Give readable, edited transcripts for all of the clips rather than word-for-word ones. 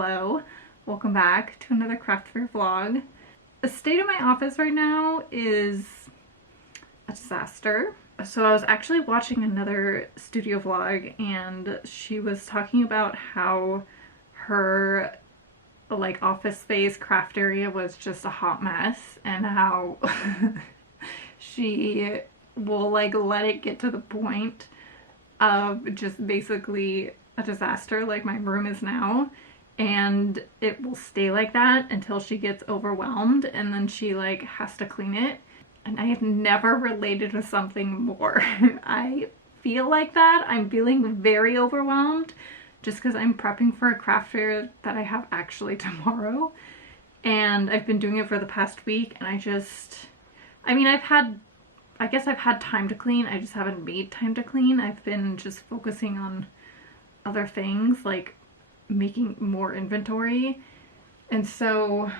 Hello, welcome back to another craft fair vlog. The state of my office right now is a disaster. So I was actually watching another studio vlog and she was talking about how her office space craft area was just a hot mess and how she will let it get to the point of just basically a disaster like my room is now, and it will stay like that until she gets overwhelmed and then she has to clean it. And I have never related to something more. I feel like that. I'm feeling very overwhelmed just because I'm prepping for a craft fair that I have actually tomorrow, and I've been doing it for the past week, and I guess I've had time to clean, I just haven't made time to clean. I've been just focusing on other things like making more inventory, and so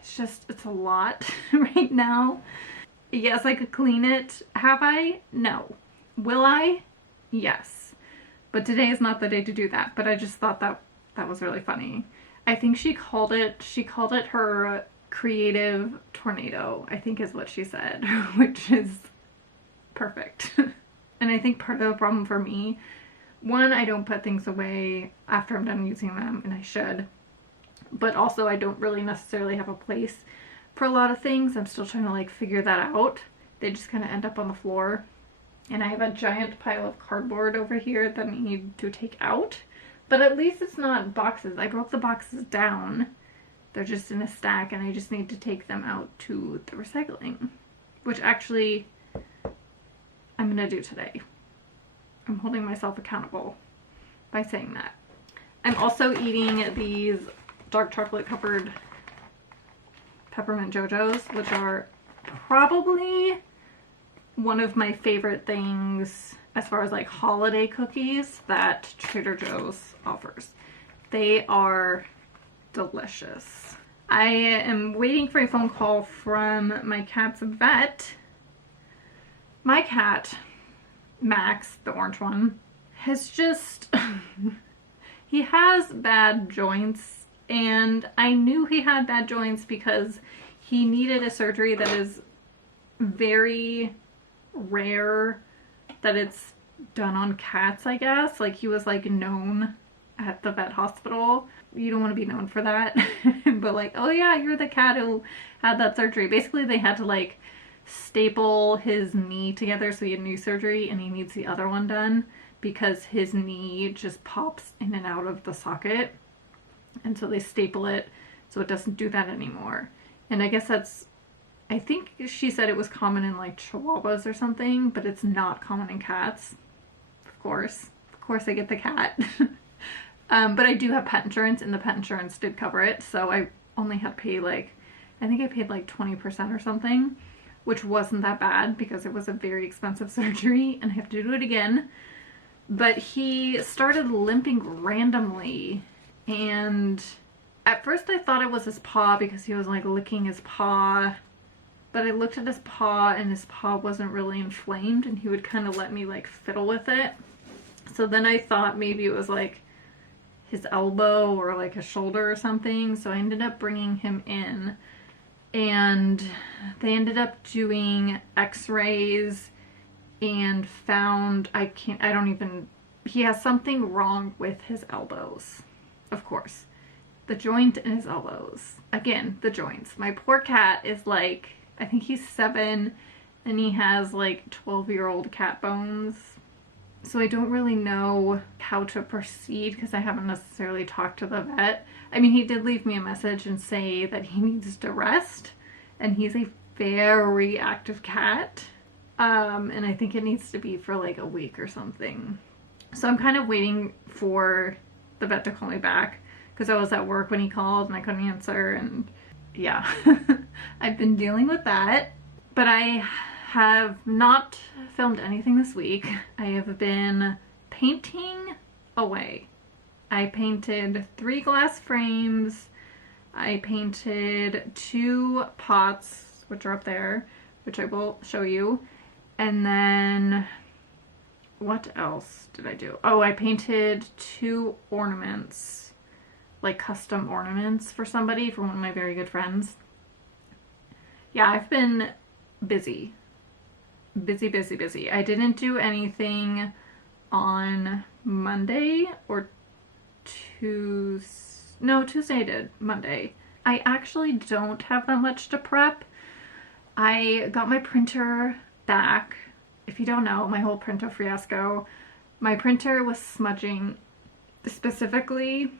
it's a lot right now. Yes, I could clean it. Have I? No. Will I? Yes. But today is not the day to do that, but I just thought that was really funny. I think she called it her creative tornado, I think is what she said, which is perfect. And I think part of the problem for me, one, I don't put things away after I'm done using them, and I should, but also I don't really necessarily have a place for a lot of things. I'm still trying to figure that out. They just kind of end up on the floor, and I have a giant pile of cardboard over here that I need to take out, but at least it's not boxes. I broke the boxes down. They're just in a stack, and I just need to take them out to the recycling, which actually I'm gonna do today. I'm holding myself accountable by saying that. I'm also eating these dark chocolate covered peppermint JoJo's, which are probably one of my favorite things as far as holiday cookies that Trader Joe's offers. They are delicious. I am waiting for a phone call from my cat's vet. My cat, Max, the orange one, has just he has bad joints, and I knew he had bad joints because he needed a surgery that is very rare that it's done on cats, I guess. He was known at the vet hospital. You don't want to be known for that. But oh yeah, you're the cat who had that surgery. Basically they had to staple his knee together, so he had knee surgery and he needs the other one done because his knee just pops in and out of the socket, and so they staple it so it doesn't do that anymore. And I guess I think she said it was common in Chihuahuas or something, but it's not common in cats. Of course I get the cat. But I do have pet insurance, and the pet insurance did cover it, so I only had to pay I think I paid 20% or something, which wasn't that bad because it was a very expensive surgery and I have to do it again. But he started limping randomly, and at first I thought it was his paw because he was licking his paw, but I looked at his paw and his paw wasn't really inflamed, and he would kind of let me fiddle with it. So then I thought maybe it was his elbow or his shoulder or something, so I ended up bringing him in, and they ended up doing x-rays and found he has something wrong with his elbows. Of course, the joint in his elbows. Again, the joints. My poor cat is I think he's 7 and he has 12-year-old cat bones. So I don't really know how to proceed because I haven't necessarily talked to the vet. I mean, he did leave me a message and say that he needs to rest, and he's a very active cat. And I think it needs to be for a week or something. So I'm kind of waiting for the vet to call me back because I was at work when he called and I couldn't answer, and yeah. I've been dealing with that, but I have not filmed anything this week. I have been painting away. I painted 3 glass frames. I painted 2 pots, which are up there, which I will show you. And then what else did I do? Oh, I painted 2 ornaments like custom ornaments for somebody, for one of my very good friends. Yeah, I've been busy. Busy, busy, busy. I didn't do anything on Monday or Tuesday. No, Tuesday I did. Monday. I actually don't have that much to prep. I got my printer back. If you don't know, my whole printer fiasco, my printer was smudging specifically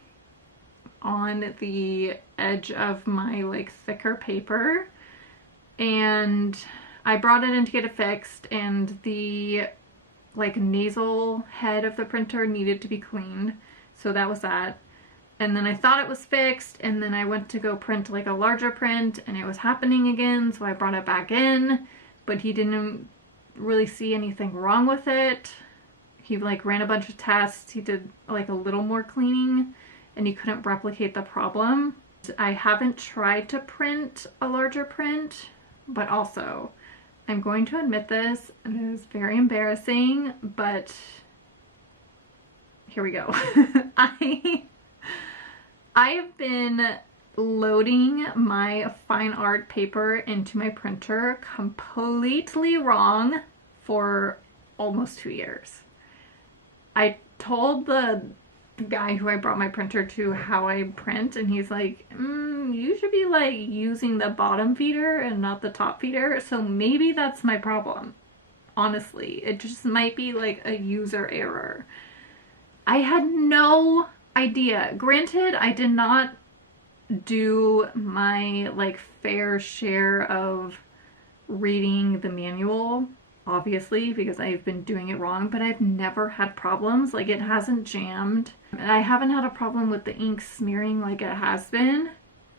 on the edge of my like thicker paper, and I brought it in to get it fixed, and the like nasal head of the printer needed to be cleaned, so that was that. And then I thought it was fixed, and then I went to go print like a larger print, and it was happening again, so I brought it back in, but he didn't really see anything wrong with it. He like ran a bunch of tests, he did like a little more cleaning, and he couldn't replicate the problem. I haven't tried to print a larger print, but also, I'm going to admit this, and it is very embarrassing, but here we go. I have been loading my fine art paper into my printer completely wrong for almost 2 years. I told the guy who I brought my printer to how I print, and he's like, you should be like using the bottom feeder and not the top feeder, so maybe that's my problem. Honestly, it just might be like a user error. I had no idea. Granted, I did not do my like fair share of reading the manual, obviously, because I've been doing it wrong, but I've never had problems. Like, it hasn't jammed, and I haven't had a problem with the ink smearing like it has been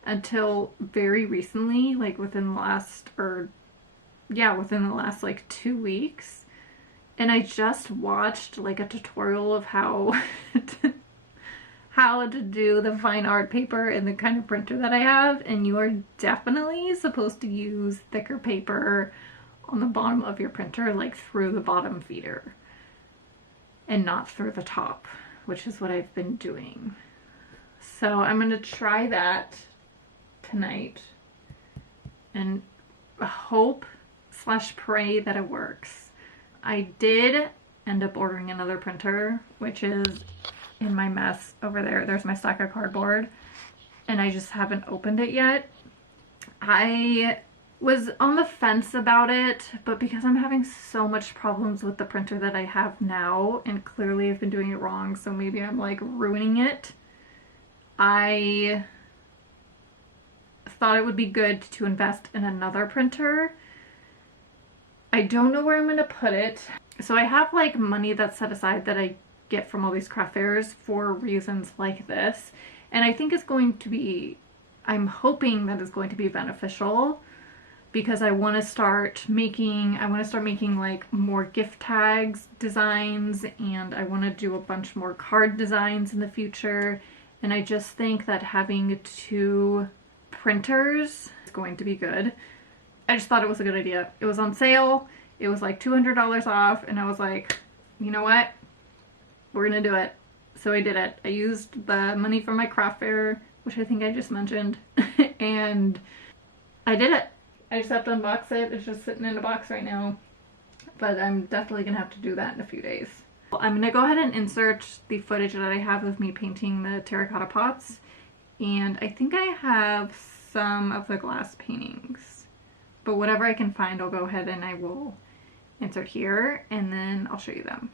until very recently, like within the last like 2 weeks. And I just watched like a tutorial of how how to do the fine art paper in the kind of printer that I have, and you are definitely supposed to use thicker paper on the bottom of your printer, like through the bottom feeder and not through the top, which is what I've been doing. So I'm going to try that tonight and hope / pray that it works. I did end up ordering another printer, which is in my mess over there. There's my stack of cardboard, and I just haven't opened it yet. I was on the fence about it, but because I'm having so much problems with the printer that I have now, and clearly I've been doing it wrong, so maybe I'm like ruining it, I thought it would be good to invest in another printer. I don't know where I'm going to put it. So I have like money that's set aside that I get from all these craft fairs for reasons like this, and I think it's going to be, I'm hoping that it's going to be beneficial, because I want to start making like more gift tags designs, and I want to do a bunch more card designs in the future, and I just think that having 2 printers is going to be good. I just thought it was a good idea. It was on sale, it was like $200 off, and I was like, you know what? We're gonna do it. So I did it. I used the money from my craft fair, which I think I just mentioned, and I did it. I just have to unbox it. It's just sitting in a box right now, but I'm definitely gonna have to do that in a few days. I'm gonna go ahead and insert the footage that I have of me painting the terracotta pots, and I think I have some of the glass paintings, but whatever I can find, I'll go ahead and I will insert here, and then I'll show you them.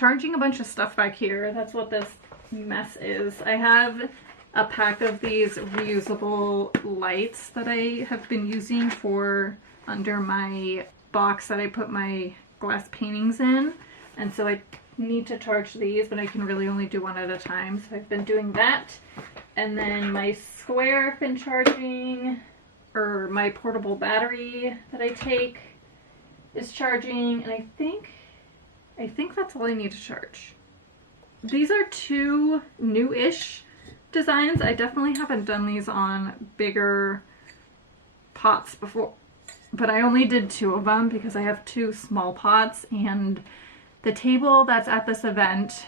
charging a bunch of stuff back here. That's what this mess is. I have a pack of these reusable lights that I have been using for under my box that I put my glass paintings in. And so I need to charge these, but I can really only do one at a time. So I've been doing that. And then my square I've been charging, or my portable battery that I take is charging. And I think that's all I need to charge. These are two new-ish designs. I definitely haven't done these on bigger pots before, but I only did 2 of them because I have 2 small pots, and the table that's at this event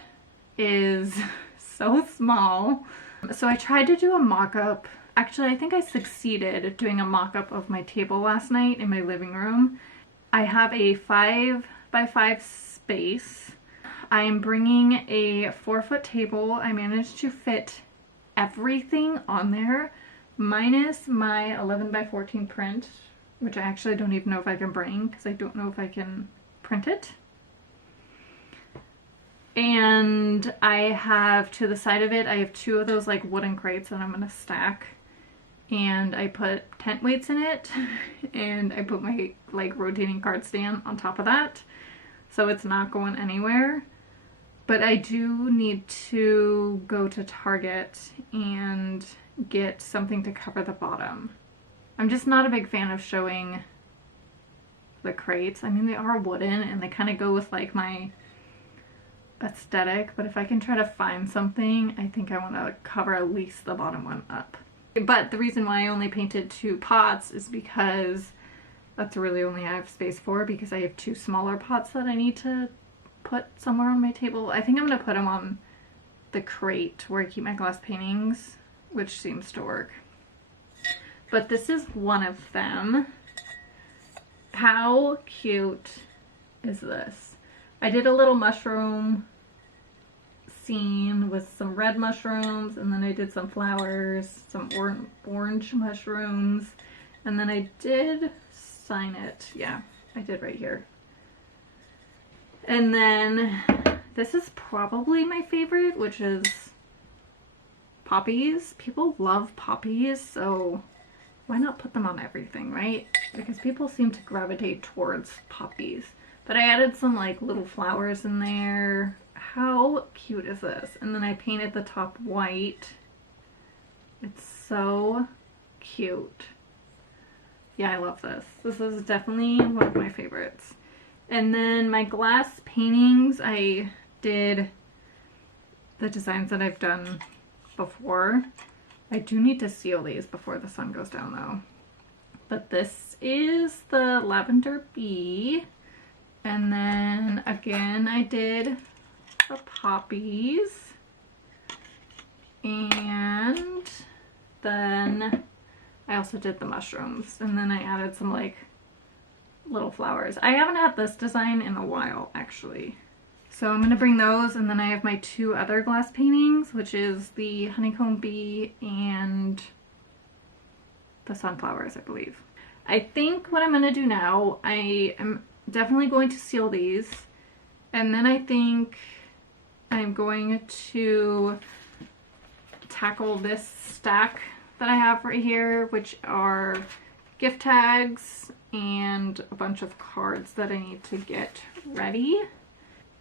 is so small. So I tried to do a mock-up. Actually, I think I succeeded at doing a mock-up of my table last night in my living room. I have a 5x5 space. I am bringing a 4-foot table. I managed to fit everything on there minus my 11x14 print, which I actually don't even know if I can bring because I don't know if I can print it. And I have, to the side of it, I have 2 of those like wooden crates that I'm gonna stack, and I put tent weights in it and I put my like rotating card stand on top of that, so it's not going anywhere. But I do need to go to Target and get something to cover the bottom. I'm just not a big fan of showing the crates. I mean, they are wooden and they kind of go with like my aesthetic, but if I can try to find something, I think I want to cover at least the bottom one up. But the reason why I only painted 2 pots is because that's really only I have space for, because I have 2 smaller pots that I need to put somewhere on my table. I think I'm going to put them on the crate where I keep my glass paintings, which seems to work. But this is one of them. How cute is this? I did a little mushroom scene with some red mushrooms, and then I did some flowers, some orange mushrooms, and then I did sign it. Yeah, I did right here. And then this is probably my favorite, which is poppies. People love poppies, so why not put them on everything, right? Because people seem to gravitate towards poppies. But I added some like little flowers in there. How cute is this? And then I painted the top white. It's so cute. Yeah, I love this. This is definitely one of my favorites. And then my glass paintings, I did the designs that I've done before. I do need to seal these before the sun goes down though. But this is the lavender bee. And then again, I did the poppies. And then I also did the mushrooms. And then I added some like little flowers. I haven't had this design in a while actually. So I'm going to bring those, and then I have my 2 other glass paintings, which is the honeycomb bee and the sunflowers, I believe. I think what I'm going to do now, I am definitely going to seal these, and then I think I'm going to tackle this stack that I have right here, which are gift tags and a bunch of cards that I need to get ready.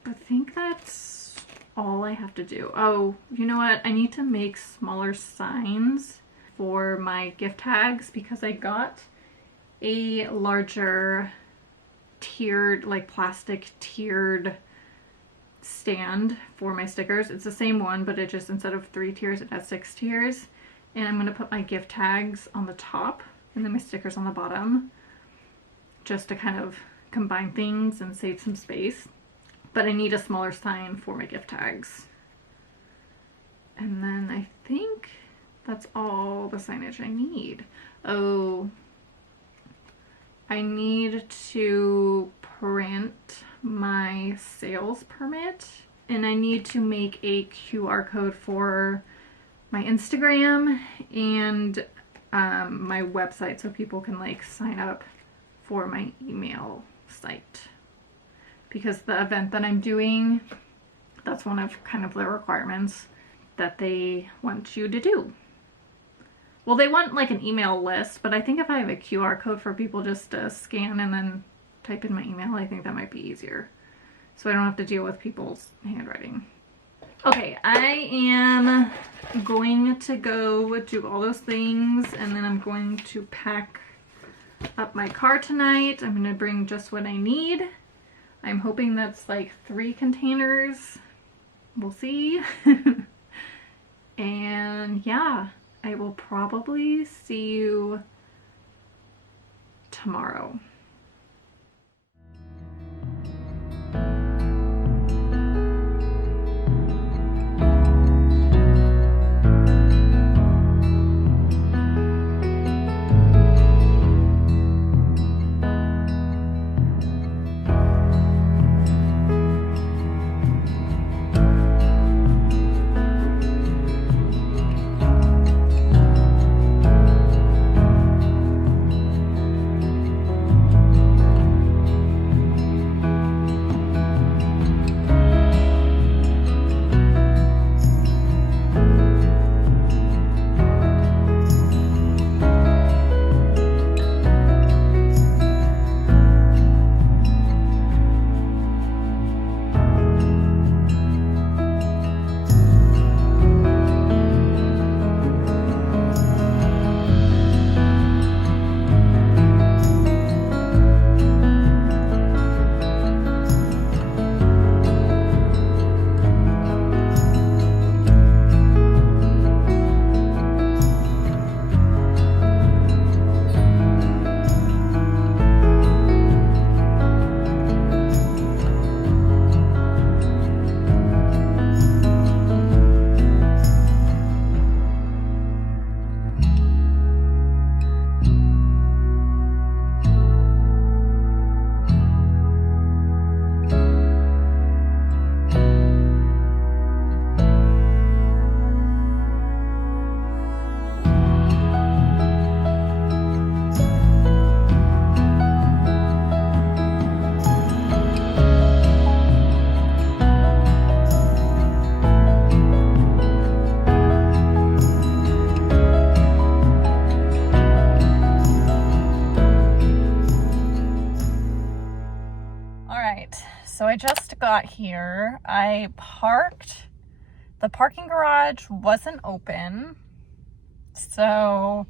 I think that's all I have to do. Oh, you know what? I need to make smaller signs for my gift tags because I got a larger tiered, like plastic tiered stand for my stickers. It's the same one, but it just, instead of 3 tiers, it has 6 tiers. And I'm going to put my gift tags on the top and then my stickers on the bottom, just to kind of combine things and save some space. But I need a smaller sign for my gift tags. And then I think that's all the signage I need. Oh, I need to print my sales permit, and I need to make a QR code for my Instagram and my website so people can like sign up for my email site. Because the event that I'm doing That's one of kind of the requirements that they want you to do. Well, they want like an email list, but I think if I have a QR code for people just to scan and then type in my email, I think that might be easier. So I don't have to deal with people's handwriting. Okay, I am going to go do all those things, and then I'm going to pack up my car tonight. I'm going to bring just what I need. I'm hoping that's like 3 containers. We'll see. And yeah, I will probably see you tomorrow. So I just got here. I parked. The parking garage wasn't open. So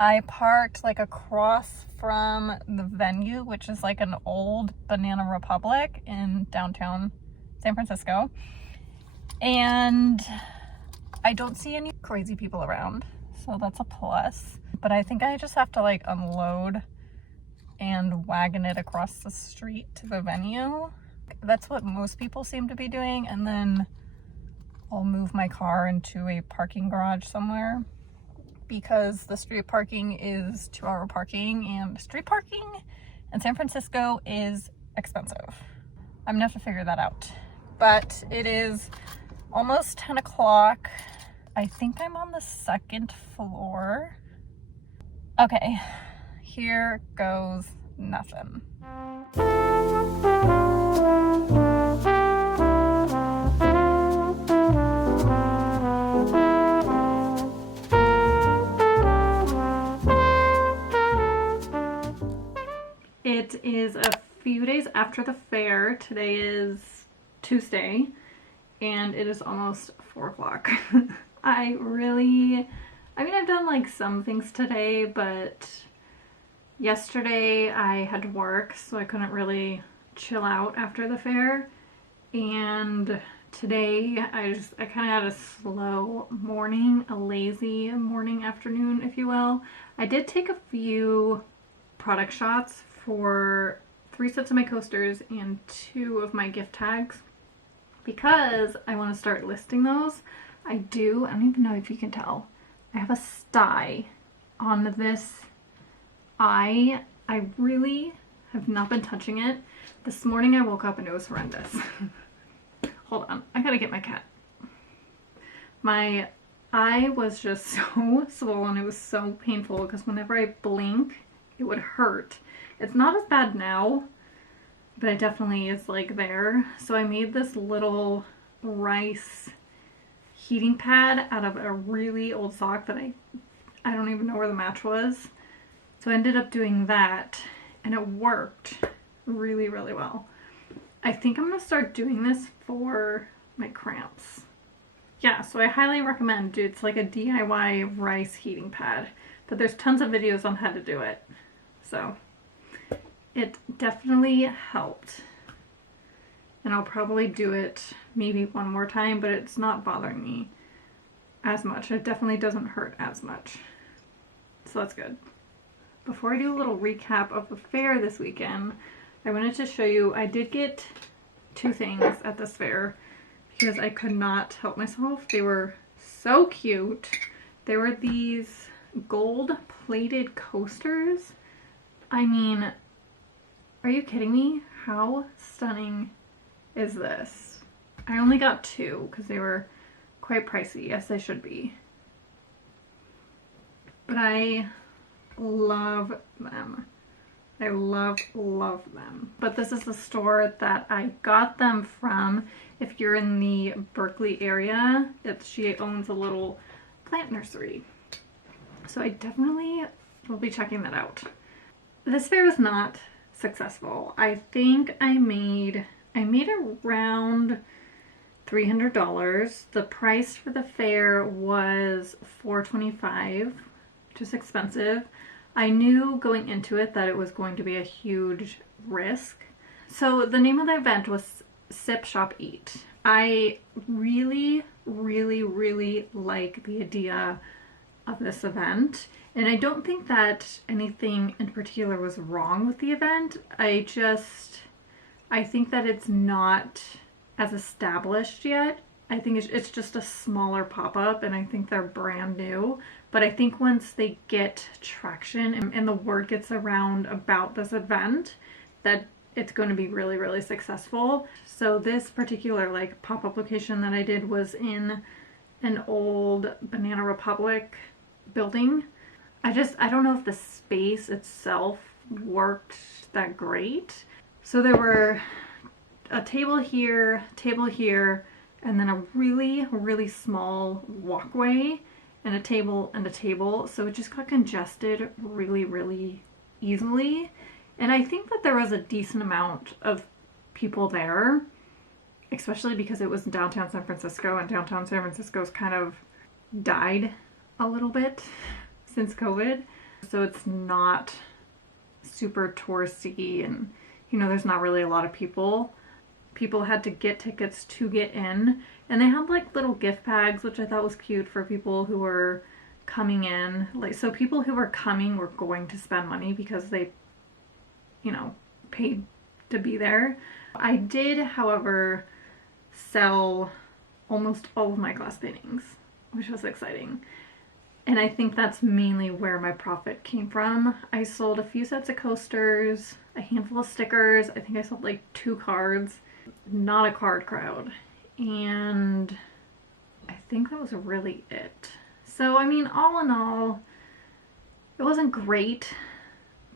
I parked like across from the venue, which is like an old Banana Republic in downtown San Francisco. And I don't see any crazy people around, so that's a plus. But I think I just have to like unload and wagon it across the street to the venue. That's what most people seem to be doing, and then I'll move my car into a parking garage somewhere, because the street parking is 2-hour parking, and street parking in San Francisco is expensive. I'm gonna have to figure that out. But it is almost 10 o'clock. I think I'm on the 2nd floor. Okay, here goes nothing. It is a few days after the fair. Today is Tuesday, and it is almost 4 o'clock. I've done like some things today, but yesterday I had to work, so I couldn't really chill out after the fair. And today I kind of had a slow morning, a lazy morning, afternoon, if you will. I did take a few product shots for 3 sets of my coasters and 2 of my gift tags, because I want to start listing those. I don't even know if you can tell, I have a sty on this eye. I really have not been touching it. This morning I woke up and it was horrendous. Hold on, I gotta get my cat. My eye was just so swollen. It was so painful because whenever I blink, it would hurt. It's not as bad now, but it definitely is like there. So I made this little rice heating pad out of a really old sock that I don't even know where the match was. So I ended up doing that, and it worked really, really well. I think I'm going to start doing this for my cramps. Yeah, so I highly recommend, it's like a DIY rice heating pad, but there's tons of videos on how to do it. So it definitely helped. And I'll probably do it maybe one more time, but it's not bothering me as much. It definitely doesn't hurt as much. So that's good. Before I do a little recap of the fair this weekend, I wanted to show you, I did get 2 things at this fair because I could not help myself. They were so cute. They were these gold plated coasters. I mean, are you kidding me? How stunning is this? I only got 2 because they were quite pricey. Yes, they should be. But I love them. I love them. But this is the store that I got them from. If you're in the Berkeley area, she owns a little plant nursery. So I definitely will be checking that out. This fair was not successful. I think I made around $300. The price for the fair was $425, which is expensive. I knew going into it that it was going to be a huge risk. So the name of the event was Sip, Shop, Eat. I really, really, really like the idea of this event. And I don't think that anything in particular was wrong with the event. I think that it's not as established yet. I think it's just a smaller pop-up, and I think they're brand new. But I think once they get traction and the word gets around about this event, that it's going to be really, really successful. So this particular like pop-up location that I did was in an old Banana Republic building. I don't know if the space itself worked that great. So there were a table here, and then a really, really small walkway and a table and a table. So it just got congested really, really easily. And I think that there was a decent amount of people there, especially because it was downtown San Francisco, and downtown San Francisco's kind of died a little bit since COVID. So it's not super touristy, and there's not really a lot of people. People had to get tickets to get in, and they had like little gift bags, which I thought was cute for people who were coming in. So people who were coming were going to spend money because they paid to be there. I did, however, sell almost all of my glass paintings, which was exciting. And I think that's mainly where my profit came from. I sold a few sets of coasters, a handful of stickers. I think I sold like 2 cards. Not a card crowd. And I think that was really it. So, I mean, all in all, it wasn't great,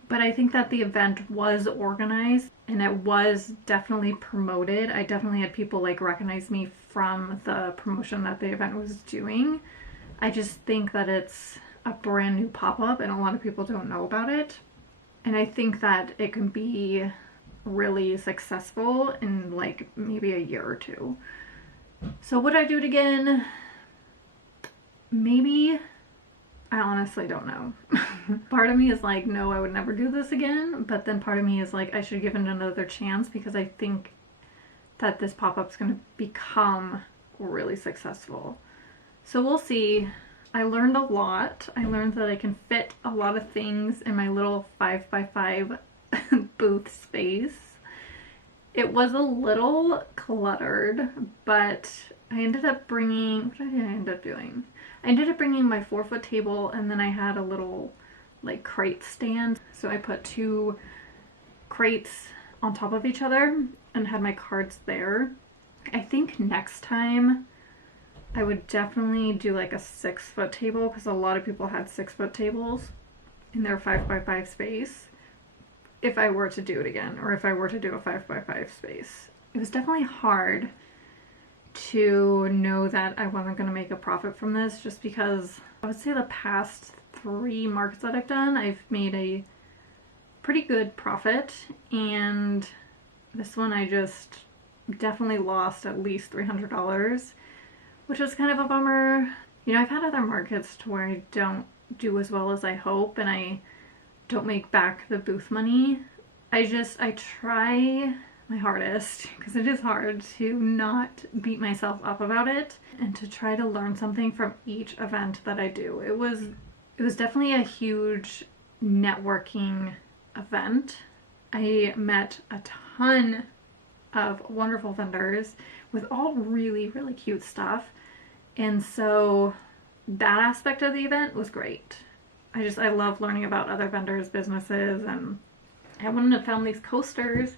but I think that the event was organized and it was definitely promoted. I definitely had people like recognize me from the promotion that the event was doing. I just think that it's a brand new pop-up and a lot of people don't know about it. And I think that it can be really successful in like maybe a year or 2. So would I do it again? Maybe. I honestly don't know. Part of me is like, no, I would never do this again. But then part of me is like, I should give it another chance because I think that this pop-up's going to become really successful. So we'll see. I learned a lot. I learned that I can fit a lot of things in my little 5x5 booth space. It was a little cluttered, but I ended up bringing, what did I end up doing? I ended up bringing my 4-foot table, and then I had a little like crate stand. So I put 2 crates on top of each other and had my cards there. I think next time I would definitely do like a 6-foot table because a lot of people had 6-foot tables in their 5x5 space. If I were to do it again, or if I were to do a 5x5 space. It was definitely hard to know that I wasn't going to make a profit from this, just because I would say the past 3 markets that I've done, I've made a pretty good profit, and this one I just definitely lost at least $300, which is kind of a bummer. You know, I've had other markets to where I don't do as well as I hope, and I don't make back the booth money. I try my hardest, because it is hard, to not beat myself up about it and to try to learn something from each event that I do. It was definitely a huge networking event. I met a ton of wonderful vendors with all really, really cute stuff. And so that aspect of the event was great. I love learning about other vendors' businesses, and I wouldn't have found these coasters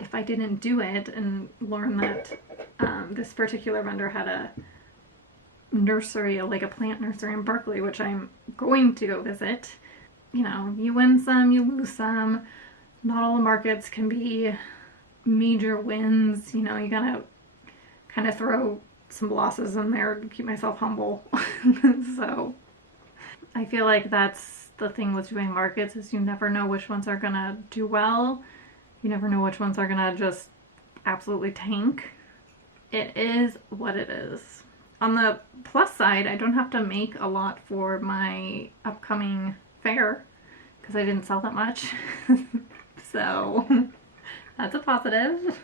if I didn't do it and learn that this particular vendor had a nursery, like a plant nursery in Berkeley, which I'm going to go visit. You know, you win some, you lose some. Not all the markets can be major wins. You know, you gotta kind of throw some losses in there to keep myself humble. So I feel like that's the thing with doing markets, is you never know which ones are gonna do well. You never know which ones are gonna just absolutely tank. It is what it is. On the plus side, I don't have to make a lot for my upcoming fair because I didn't sell that much. So that's a positive.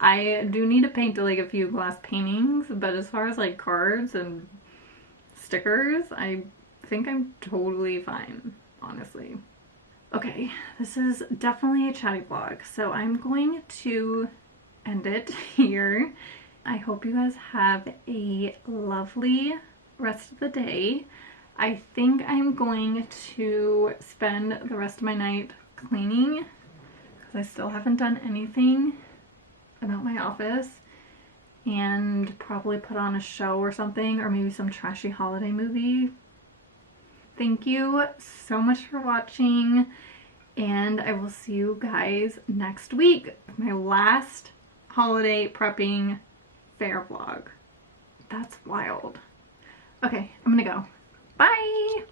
I do need to paint like a few glass paintings, but as far as like cards and stickers, I think I'm totally fine, honestly. Okay, this is definitely a chatty vlog, so I'm going to end it here. I hope you guys have a lovely rest of the day. I think I'm going to spend the rest of my night cleaning because I still haven't done anything about my office, and probably put on a show or something, or maybe some trashy holiday movie. Thank you so much for watching, and I will see you guys next week. My last holiday prepping fair vlog. That's wild. Okay, I'm gonna go. Bye!